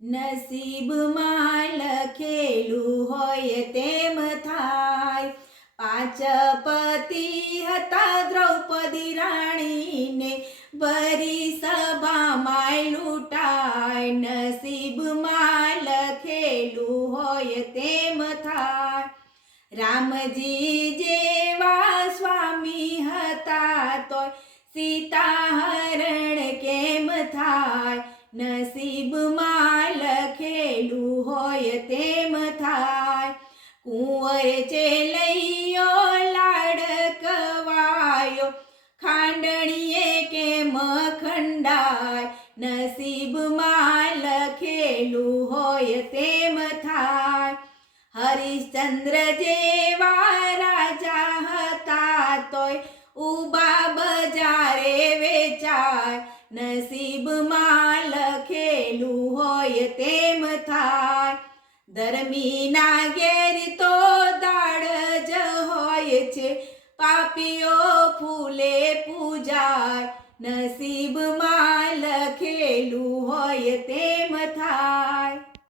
નસીબમાં લખેલું હોય તેમ થાય. 5 પતિ હતા દ્રૌપદી રાણીને, ભરી સભામાં લૂંટાય. નસીબમાં લખેલું હોય તેમ થાય. રામજી જેવા સ્વામી હતા તોય સીતા હરણ કેમ થાય. નસીબમાં લખેલું હોય તેમ થાય. કુંવર ચેલૈયો લાડકવાયો, ખાંડણીએ કેમ ખંડાય. નસીબમાં લખેલું હોય તેમ થાય. હરિશ્ચંદ્ર જેવા રાજા હતા તોય ઊભા બજારે વેચાય. નસીબમાં લખેલું હોય તેમ થાય. ધર્મીના ઘેર તો દાળ જ હોય છે, પાપીઓ ફૂલે પૂજાય. નસીબમાં